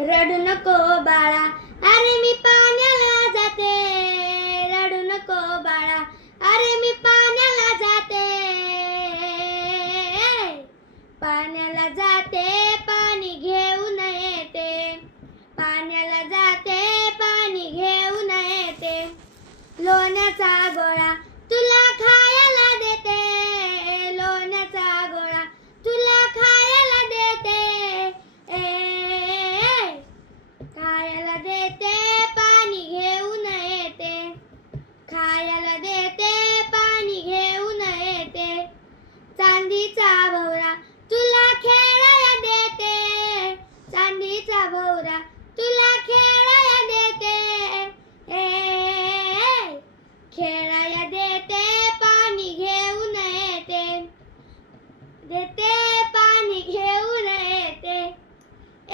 रडू नको बाळा, अरे मी पाण्याला जाते. रडू नको बाळा, अरे मी पाण्याला जाते. पाण्याला जाते, पाणी घेऊन येते. पाण्याला जाते, पाणी घेऊन येते. लोण्याचा गोळा तुला खायला देते. लोण्याचा गोळा तुला खायला देते. खायला देते, पाणी घेऊन येते. खायला देते, पाणी घेऊन येते. चांदीचा भवरा तुला खेळायला देते. चांदीचा भवरा तुला खेळायला देते. खेळायला देते, पाणी घेऊन येते. देते, पाणी घेऊन येते.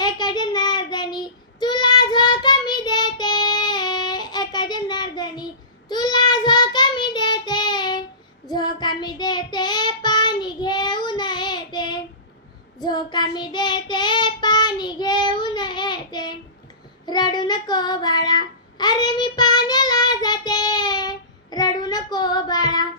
एका जनार्दनी तुला झोका मी देते. एका जनार्दनी तुला झोका मी देते. झोका मी देते, पाणी घेऊन येते. झोका मी देते, पाणी घेऊन येते. रडू नको बाळा, अरे मी पाण्याला जाते. रडू नको बाळा,